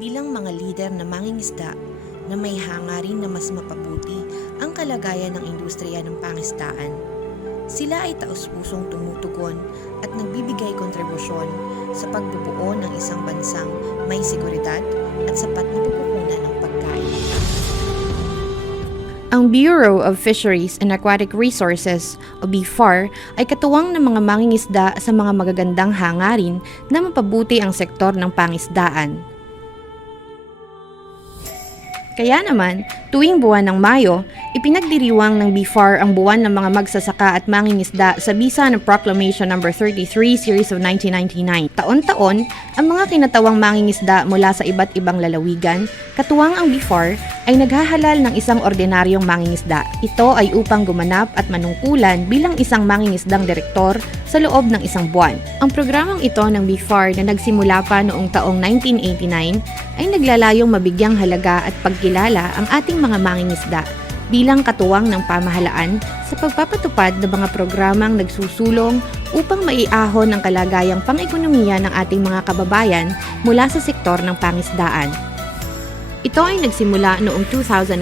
bilang mga lider na mangingisda na may hangarin na mas mapabuti ang kalagayan ng industriya ng pangisdaan. Sila ay taus-pusong tumutugon at nagbibigay kontribusyon sa pagbubuo ng isang bansang may seguridad at sapat na pagkukunan ng pagkain. Ang Bureau of Fisheries and Aquatic Resources o BFAR ay katuwang ng mga mangingisda sa mga magagandang hangarin na mapabuti ang sektor ng pangisdaan. Kaya naman, tuwing buwan ng Mayo, ipinagdiriwang ng BFAR ang buwan ng mga magsasaka at mangingisda sa bisa ng Proclamation No. 33 Series of 1999. Taon-taon, ang mga kinatawang mangingisda mula sa iba't ibang lalawigan, katuwang ang BFAR, ay naghahalal ng isang ordinaryong mangingisda. Ito ay upang gumanap at manungkulan bilang isang mangingisdang direktor sa loob ng isang buwan. Ang programang ito ng BFAR na nagsimula pa noong taong 1989 ay naglalayong mabigyang halaga at pagkilala ang ating mga mangingisda bilang katuwang ng pamahalaan sa pagpapatupad ng mga programang nagsusulong upang maiahon ang kalagayang pang-ekonomiya ng ating mga kababayan mula sa sektor ng pangisdaan. Ito ay nagsimula noong 2005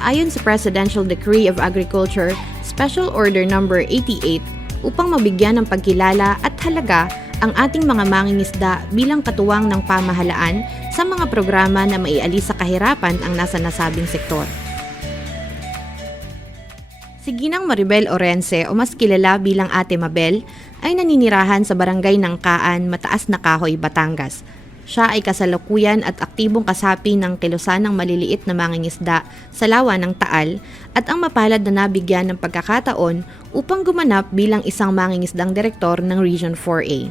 ayon sa Presidential Decree of Agriculture Special Order No. 88 upang mabigyan ng pagkilala at halaga ang ating mga mangingisda bilang katuwang ng pamahalaan sa mga programa na maialis sa kahirapan ang nasa nasabing sektor. Si Ginang Maribel Orense o mas kilala bilang Ate Mabel ay naninirahan sa barangay Nangkaan, Mataas na Kahoy, Batangas. Siya ay kasalukuyan at aktibong kasapi ng kilusanang maliliit na mangingisda sa lawa ng Taal at ang mapalad na nabigyan ng pagkakataon upang gumanap bilang isang mangingisdang direktor ng Region 4A.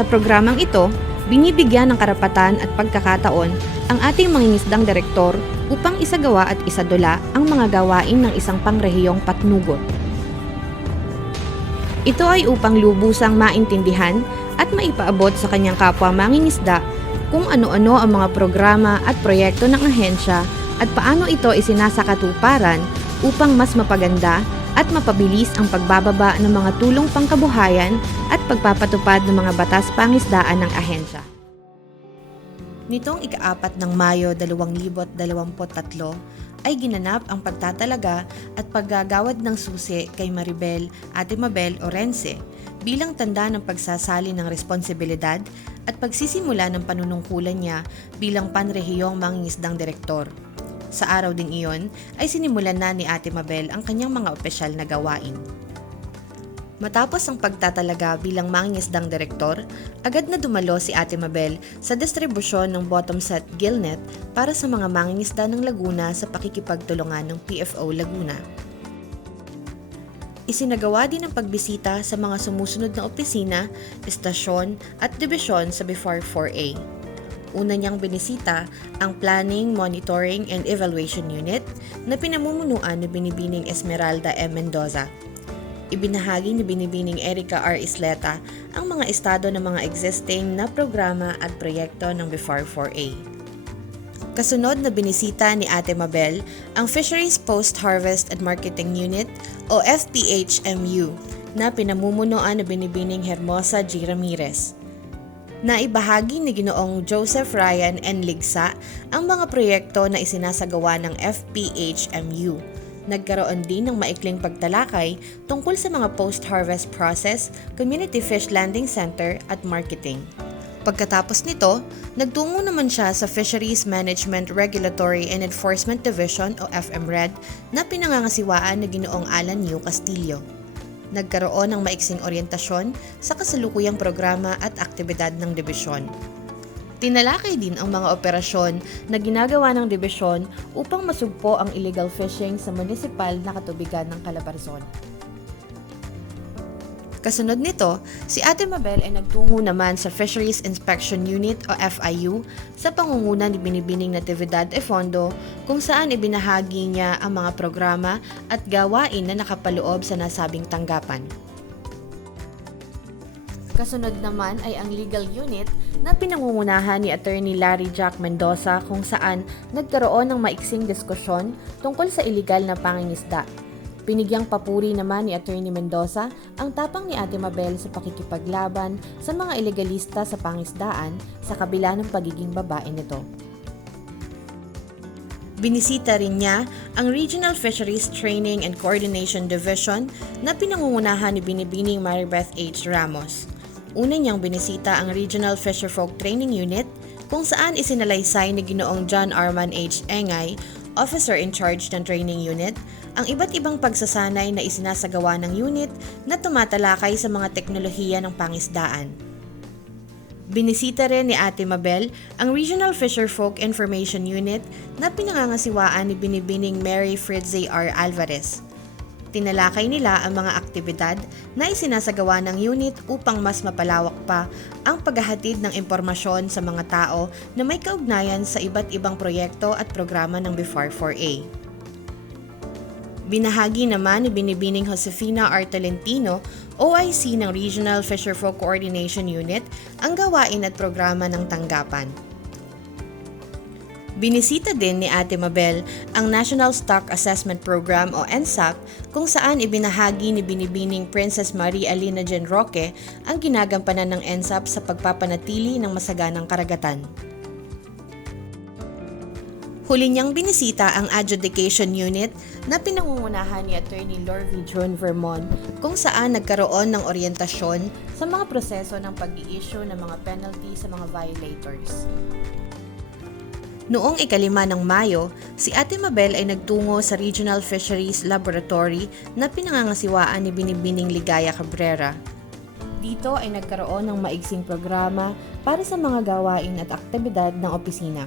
Sa programang ito, binibigyan ng karapatan at pagkakataon ang ating mangingisdang direktor upang isagawa at isadula ang mga gawain ng isang pangrehiyong patnugot. Ito ay upang lubusang maintindihan at maipaabot sa kanyang kapwa mangingisda kung ano-ano ang mga programa at proyekto ng ahensya at paano ito isinasakatuparan upang mas mapaganda at mapabilis ang pagbababa ng mga tulong pangkabuhayan at pagpapatupad ng mga batas pangisdaan ng ahensya. Nitong ika-4 ng Mayo 2023 ay ginanap ang pagtatalaga at paggagawad ng susi kay Ate Mabel Orense bilang tanda ng pagsasali ng responsibilidad at pagsisimula ng panunungkulan niya bilang panrehiyong mangingisdang direktor. Sa araw ding iyon ay sinimulan na ni Ate Mabel ang kanyang mga opisyal na gawain. Matapos ang pagtatalaga bilang mangingisdang direktor, agad na dumalo si Ate Mabel sa distribusyon ng bottom set gillnet para sa mga mangingisda ng Laguna sa pakikipagtulungan ng PFO Laguna. Isinagawa din ang pagbisita sa mga sumusunod na opisina, estasyon at dibisyon sa BFAR 4A. Una niyang binisita ang Planning, Monitoring and Evaluation Unit na pinamumunuan ni Binibining Esmeralda M. Mendoza. Ibinahagi ni Binibining Erica R. Isleta ang mga estado ng mga existing na programa at proyekto ng BFAR 4A. Kasunod na binisita ni Ate Mabel ang Fisheries Post-Harvest and Marketing Unit o FPHMU na pinamumunuan ni Binibining Hermosa G. Ramirez. Naibahagi ni Ginoong Joseph Ryan N. Ligsa ang mga proyekto na isinasagawa ng FPHMU. Nagkaroon din ng maikling pagtalakay tungkol sa mga post-harvest process, community fish landing center at marketing. Pagkatapos nito, nagtungo naman siya sa Fisheries Management Regulatory and Enforcement Division o FMRED na pinangangasiwaan ni Ginoong Alan Yu Castillo. Nagkaroon ng maiksing oryentasyon sa kasalukuyang programa at aktibidad ng dibisyon. Tinalakay din ang mga operasyon na ginagawa ng dibisyon upang masugpo ang illegal fishing sa municipal na katubigan ng Calabarzon. Kasunod nito, si Ate Mabel ay nagtungo naman sa Fisheries Inspection Unit o FIU sa pangunguna ni Binibining Natividad Efondo kung saan ibinahagi niya ang mga programa at gawain na nakapaloob sa nasabing tanggapan. Kasunod naman ay ang Legal Unit na pinangungunahan ni Attorney Larry Jack Mendoza kung saan nagkaroon ng maiksing diskusyon tungkol sa iligal na pangingisda. Pinigyang papuri naman ni Atty. Mendoza ang tapang ni Ate Mabel sa pakikipaglaban sa mga ilegalista sa pangisdaan sa kabila ng pagiging babae nito. Binisita rin niya ang Regional Fisheries Training and Coordination Division na pinangungunahan ni Binibining Maribeth H. Ramos. Una niyang binisita ang Regional Fisherfolk Training Unit kung saan isinalaysay ni Ginoong John Arman H. Engay, Officer in Charge ng Training Unit, ang iba't ibang pagsasanay na isinasagawa ng unit na tumatalakay sa mga teknolohiya ng pangisdaan. Binisita rin ni Ate Mabel ang Regional Fisherfolk Information Unit na pinangangasiwaan ni Binibining Mary Fritze R. Alvarez. Tinalakay nila ang mga aktibidad na isinasagawa ng unit upang mas mapalawak pa ang paghahatid ng impormasyon sa mga tao na may kaugnayan sa iba't ibang proyekto at programa ng BIFAR 4A. Binahagi naman ni Binibining Josefina R. Tolentino, OIC ng Regional Fisherfolk Coordination Unit, ang gawain at programa ng tanggapan. Binisita din ni Ate Mabel ang National Stock Assessment Program o NSAP kung saan ibinahagi ni Binibining Princess Marie Alina Jen Roque ang ginagampanan ng NSAP sa pagpapanatili ng masaganang karagatan. Huli niyang binisita ang Adjudication Unit na pinangungunahan ni Attorney Lorvie June Vermon kung saan nagkaroon ng oryentasyon sa mga proseso ng pag-i-issue ng mga penalty sa mga violators. Noong 5 ng Mayo, si Ate Mabel ay nagtungo sa Regional Fisheries Laboratory na pinangangasiwaan ni Binibining Ligaya Cabrera. Dito ay nagkaroon ng maigsing programa para sa mga gawain at aktibidad ng opisina.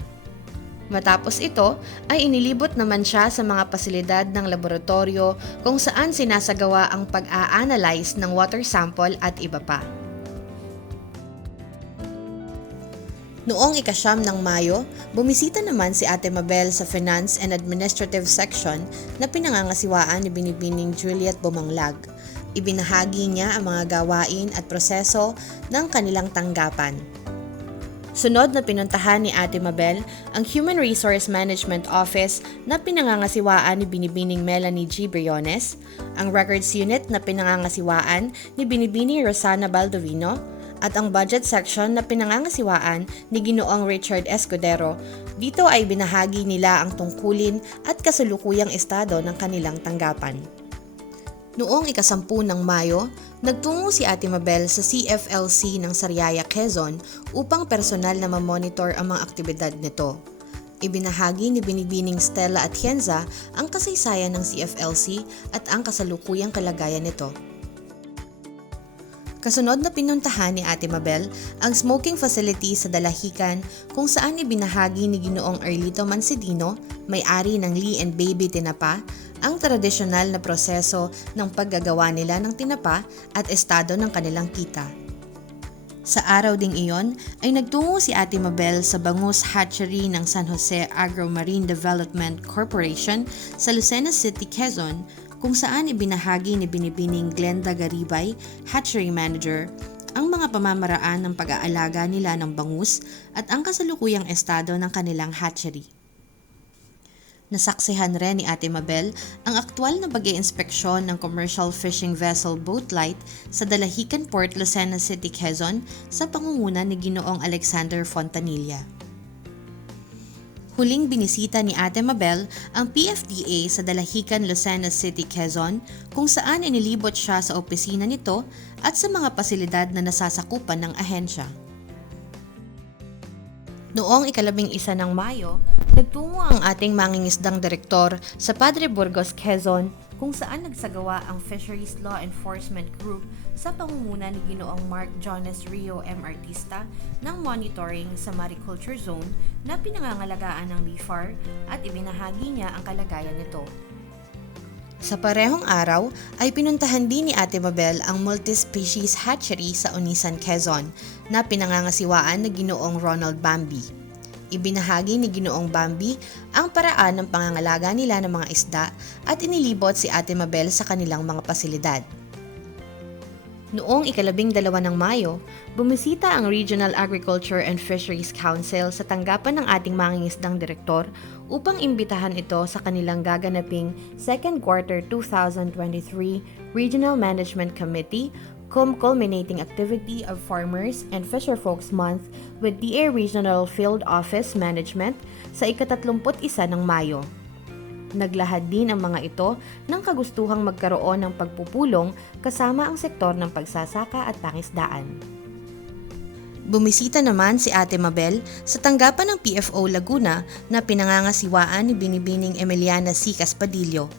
Matapos ito ay inilibot naman siya sa mga pasilidad ng laboratorio kung saan sinasagawa ang pag-a-analyze ng water sample at iba pa. Noong 9 ng Mayo, bumisita naman si Ate Mabel sa Finance and Administrative Section na pinangangasiwaan ni Binibining Juliet Bumanglag. Ibinahagi niya ang mga gawain at proseso ng kanilang tanggapan. Sunod na pinuntahan ni Ate Mabel ang Human Resource Management Office na pinangangasiwaan ni Binibining Melanie G. Briones, ang Records Unit na pinangangasiwaan ni Binibining Rosana Baldovino, at ang Budget Section na pinangangasiwaan ni Ginoong Richard Escudero. Dito ay binahagi nila ang tungkulin at kasalukuyang estado ng kanilang tanggapan. Noong 10 ng Mayo, nagtungo si Ate Mabel sa CFLC ng Sariaya, Quezon upang personal na mamonitor ang mga aktibidad nito. Ibinahagi ni Binibining Stella Atienza ang kasaysayan ng CFLC at ang kasalukuyang kalagayan nito. Kasunod na pinuntahan ni Ate Mabel ang smoking facility sa Dalahican kung saan ibinahagi ni Ginoong Erlito Mansedino, may-ari ng Lee and Baby Tinapa, ang tradisyonal na proseso ng paggagawa nila ng tinapa at estado ng kanilang kita. Sa araw ding iyon ay nagtungo si Ate Mabel sa Bangus Hatchery ng San Jose Agro-Marine Development Corporation sa Lucena City, Quezon, kung saan ibinahagi ni Binibining Glenda Garibay, Hatchery Manager, ang mga pamamaraan ng pag-aalaga nila ng bangus at ang kasalukuyang estado ng kanilang hatchery. Nasaksihan rin ni Ate Mabel ang aktwal na pag-iinspeksyon ng commercial fishing vessel Boatlight sa Dalahican Port, Lucena City, Quezon sa pangunguna ni Ginoong Alexander Fontanilla. Huling binisita ni Ate Mabel ang PFDA sa Dalahican, Lucena City, Quezon kung saan inilibot siya sa opisina nito at sa mga pasilidad na nasasakupan ng ahensya. Noong 11 ng Mayo, nagtungo ang ating mangingisdang direktor sa Padre Burgos, Quezon kung saan nagsagawa ang Fisheries Law Enforcement Group sa pangunguna ni Ginoong Mark Jonas Rio M. Artista ng monitoring sa Mariculture Zone na pinangangalagaan ng BIFAR at ibinahagi niya ang kalagayan nito. Sa parehong araw ay pinuntahan din ni Ate Mabel ang multi-species hatchery sa Onisan, Quezon na pinangangasiwaan ni Ginoong Ronald Bambi. Ibinahagi ni Ginoong Bambi ang paraan ng pangangalaga nila ng mga isda at inilibot si Ate Mabel sa kanilang mga pasilidad. Noong ika-12 ng Mayo, bumisita ang Regional Agriculture and Fisheries Council sa tanggapan ng ating mangingisdang direktor upang imbitahan ito sa kanilang gaganaping Second Quarter 2023 Regional Management Committee culminating activity of Farmers and Fisherfolks Month with DA Regional Field Office Management sa ika-31 ng Mayo. Naglahad din ang mga ito ng kagustuhang magkaroon ng pagpupulong kasama ang sektor ng pagsasaka at pangisdaan. Bumisita naman si Ate Mabel sa tanggapan ng PFO Laguna na pinangangasiwaan ni Binibining Emiliana C. Caspadillo.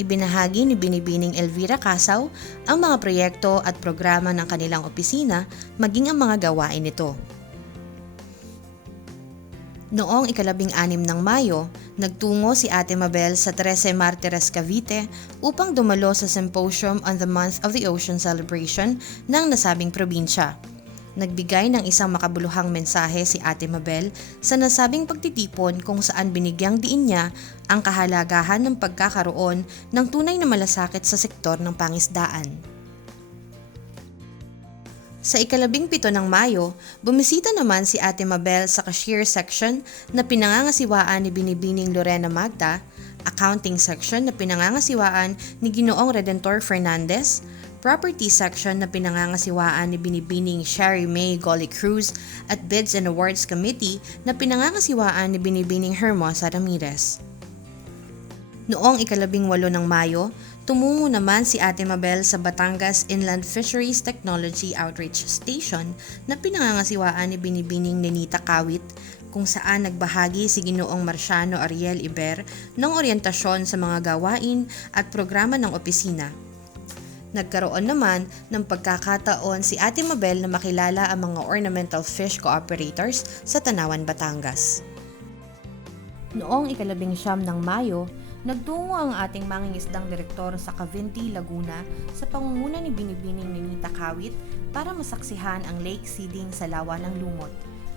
Ibinahagi ni Binibining Elvira Casaw ang mga proyekto at programa ng kanilang opisina maging ang mga gawain nito. Noong ika-16 ng Mayo, nagtungo si Ate Mabel sa 13 Martires, Cavite upang dumalo sa Symposium on the Month of the Ocean celebration ng nasabing probinsya. Nagbigay ng isang makabuluhang mensahe si Ate Mabel sa nasabing pagtitipon kung saan binigyang diin niya ang kahalagahan ng pagkakaroon ng tunay na malasakit sa sektor ng pangisdaan. Sa ika-17 ng Mayo, bumisita naman si Ate Mabel sa Cashier Section na pinangangasiwaan ni Binibining Lorena Magda, Accounting Section na pinangangasiwaan ni Ginoong Redentor Fernandez, Property Section na pinangangasiwaan ni Binibining Sherry May Golly Cruz at Bids and Awards Committee na pinangangasiwaan ni Binibining Hermosa Ramirez. Noong ika-18 ng Mayo, tumungo naman si Ate Mabel sa Batangas Inland Fisheries Technology Outreach Station na pinangangasiwaan ni Binibining Nenita Kawit kung saan nagbahagi si Ginoong Marciano Ariel Iber ng oryentasyon sa mga gawain at programa ng opisina. Nagkaroon naman ng pagkakataon si Ate Mabel na makilala ang mga ornamental fish cooperators sa Tanawan, Batangas. Noong ika-19 ng Mayo, nagtungo ang ating mangingisdang direktor sa Cavinti, Laguna sa pangunguna ni Binibining Nenita Kawit para masaksihan ang lake seeding sa Lawa ng Lumot.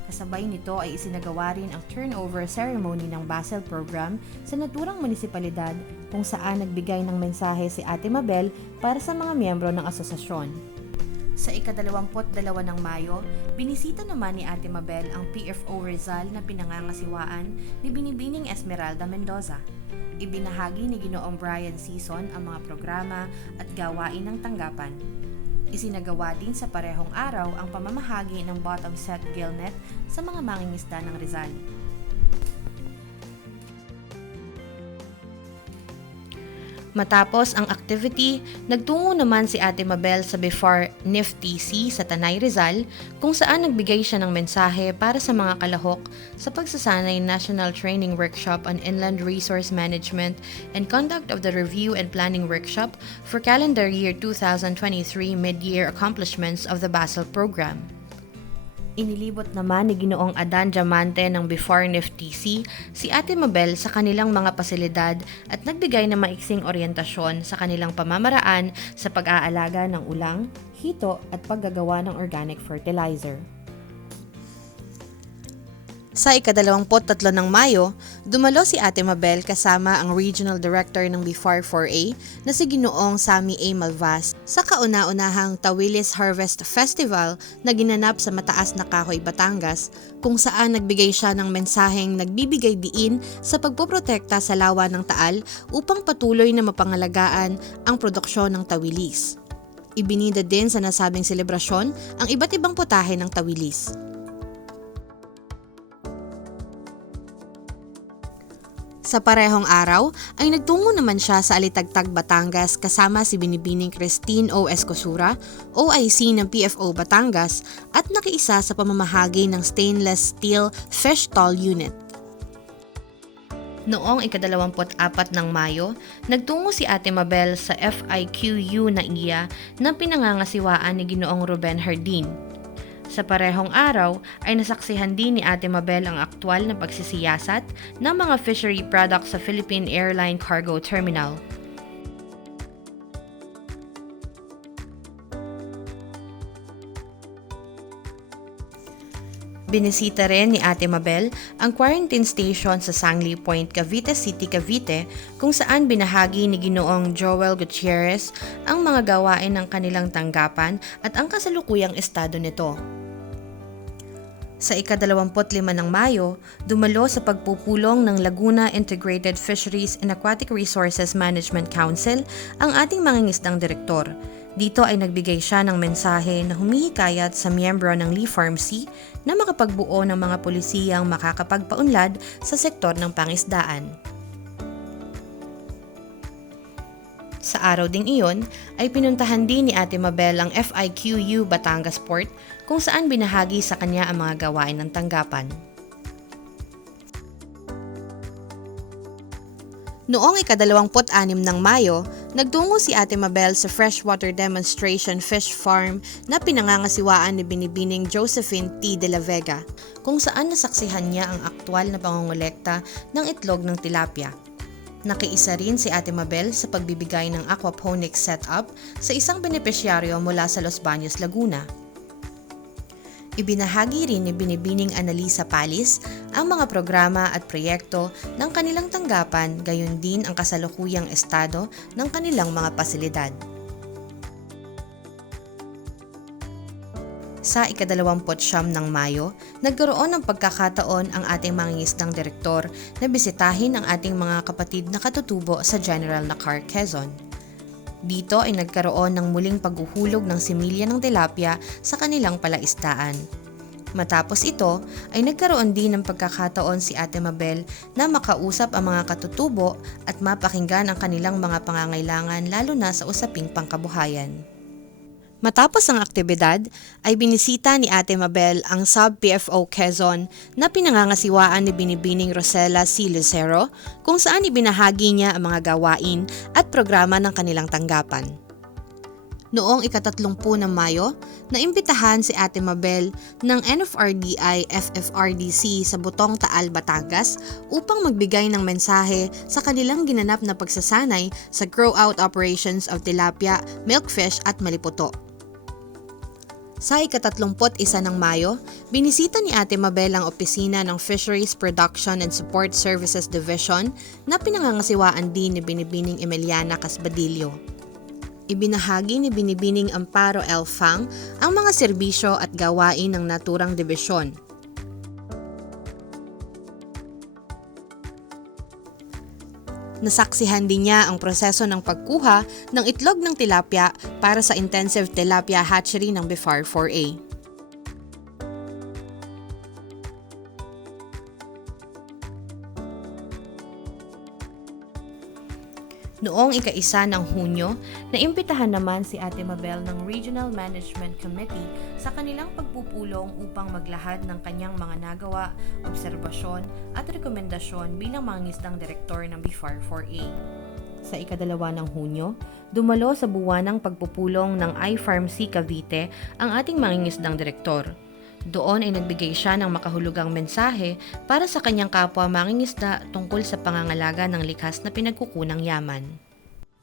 Kasabay nito ay isinagawa rin ang turnover ceremony ng Basel Program sa naturang munisipalidad kung saan nagbigay ng mensahe si Ate Mabel para sa mga miyembro ng asosasyon. Sa ika-22 ng Mayo, binisita naman ni Ate Mabel ang PFO Rizal na pinangangasiwaan ni Binibining Esmeralda Mendoza. Ibinahagi ni Ginoong Brian Season ang mga programa at gawain ng tanggapan. Isinagawa din sa parehong araw ang pamamahagi ng bottom set gillnet sa mga mangingisda ng Rizal. Matapos ang activity, nagtungo naman si Ate Mabel sa BIFAR NIFTC sa Tanay, Rizal kung saan nagbigay siya ng mensahe para sa mga kalahok sa pagsasanay National Training Workshop on Inland Resource Management and conduct of the Review and Planning Workshop for calendar year 2023 mid-year accomplishments of the Basel Program. Inilibot naman ni Ginoong Adan Diamante ng BIFAR NIFTC si Ate Mabel sa kanilang mga pasilidad at nagbigay ng maiksing oryentasyon sa kanilang pamamaraan sa pag-aalaga ng ulang, hito at paggagawa ng organic fertilizer. Sa ika-23 ng Mayo, dumalo si Ate Mabel kasama ang Regional Director ng BIFAR 4A na si Ginoong Sammy A. Malvas sa kauna-unahang Tawilis Harvest Festival na ginanap sa Mataas na Kahoy, Batangas, kung saan nagbigay siya ng mensaheng nagbibigay diin sa pagpoprotekta sa lawa ng Taal upang patuloy na mapangalagaan ang produksyon ng tawilis. Ibinida din sa nasabing selebrasyon ang iba't ibang putahe ng tawilis. Sa parehong araw ay nagtungo naman siya sa Alitagtag, Batangas kasama si Binibining Christine O. Escosura, OIC ng PFO Batangas at nakiisa sa pamamahagi ng stainless steel fish toll unit. Noong ika-24 ng Mayo, nagtungo si Ate Mabel sa FIQU na iya na pinangangasiwaan ni Ginoong Ruben Hardin. Sa parehong araw ay nasaksihan din ni Ate Mabel ang aktwal na pagsisiyasat ng mga fishery products sa Philippine Airline Cargo Terminal. Binisita rin ni Ate Mabel ang quarantine station sa Sangli Point, Cavite City, Cavite, kung saan binahagi ni Ginoong Joel Gutierrez ang mga gawain ng kanilang tanggapan at ang kasalukuyang estado nito. Sa ika-25 ng Mayo, dumalo sa pagpupulong ng Laguna Integrated Fisheries and Aquatic Resources Management Council ang ating mangingisdang direktor. Dito ay nagbigay siya ng mensahe na humihikayat sa miyembro ng Lee Farm C na makapagbuo ng mga pulisiyang makakapagpaunlad sa sektor ng pangisdaan. Sa araw ding iyon ay pinuntahan din ni Ate Mabel ang FIQU Batangas Port kung saan binahagi sa kanya ang mga gawain ng tanggapan. Noong ika-26 ng Mayo, nagtungo si Ate Mabel sa Freshwater Demonstration Fish Farm na pinangangasiwaan ni Binibining Josephine T. de la Vega, kung saan nasaksihan niya ang aktwal na pangongolekta ng itlog ng tilapia. Nakiisa rin si Ate Mabel sa pagbibigay ng aquaponics setup sa isang benepisyaryo mula sa Los Baños, Laguna. Ibinahagi rin ni Binibining Analisa Palis ang mga programa at proyekto ng kanilang tanggapan, gayon din ang kasalukuyang estado ng kanilang mga pasilidad. Sa ika-29 ng Mayo, nagkaroon ng pagkakataon ang ating mangingisdang direktor na bisitahin ang ating mga kapatid na katutubo sa General Nakar, Quezon. Dito ay nagkaroon ng muling paghuhulog ng similya ng tilapia sa kanilang palaisdaan. Matapos ito ay nagkaroon din ng pagkakataon si Ate Mabel na makausap ang mga katutubo at mapakinggan ang kanilang mga pangangailangan lalo na sa usaping pangkabuhayan. Matapos ang aktibidad, ay binisita ni Ate Mabel ang Sub-PFO Quezon na pinangangasiwaan ni Binibining Rosella C. Lucero kung saan ibinahagi niya ang mga gawain at programa ng kanilang tanggapan. Noong ika-30 ng Mayo, naimbitahan si Ate Mabel ng NFRDI FFRDC sa Butong Taal, Batangas upang magbigay ng mensahe sa kanilang ginanap na pagsasanay sa grow-out operations of tilapia, milkfish at maliputo. Sa ika-31 ng Mayo, binisita ni Ate Mabel ang opisina ng Fisheries Production and Support Services Division na pinangangasiwaan din ni Binibining Emiliana Casbadillo. Ibinahagi ni Binibining Amparo L. Fang ang mga serbisyo at gawain ng naturang dibisyon. Nasaksihan din niya ang proseso ng pagkuha ng itlog ng tilapia para sa Intensive Tilapia Hatchery ng BIFAR 4A. Noong ika-1 ng Hunyo, naimbitahan naman si Ate Mabel ng Regional Management Committee sa kanilang pagpupulong upang maglahad ng kanyang mga nagawa, obserbasyon at rekomendasyon bilang mangingisdang direktor ng BIFAR 4A. Sa ika-2 ng Hunyo, dumalo sa buwanang pagpupulong ng iFarm C. Cavite ang ating mangingisdang direktor. Doon ay nagbigay siya ng makahulugang mensahe para sa kanyang kapwa mangingisda tungkol sa pangangalaga ng likas na pinagkukunang yaman.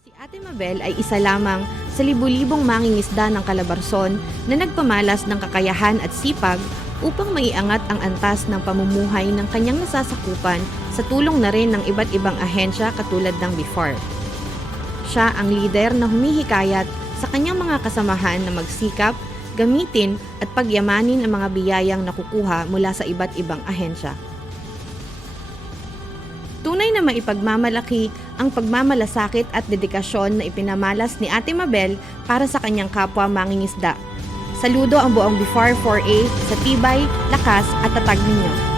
Si Ate Mabel ay isa lamang sa libu-libong mangingisda ng Calabarzon na nagpamalas ng kakayahan at sipag upang maiangat ang antas ng pamumuhay ng kanyang nasasakupan sa tulong na rin ng iba't ibang ahensya katulad ng BIFAR. Siya ang lider na humihikayat sa kanyang mga kasamahan na magsikap, gamitin at pagyamanin ang mga biyayang nakukuha mula sa iba't ibang ahensya. Tunay na maipagmamalaki ang pagmamalasakit at dedikasyon na ipinamalas ni Ate Mabel para sa kanyang kapwa mangingisda. Saludo ang buong BIFAR 4A sa tibay, lakas at tatag ninyo.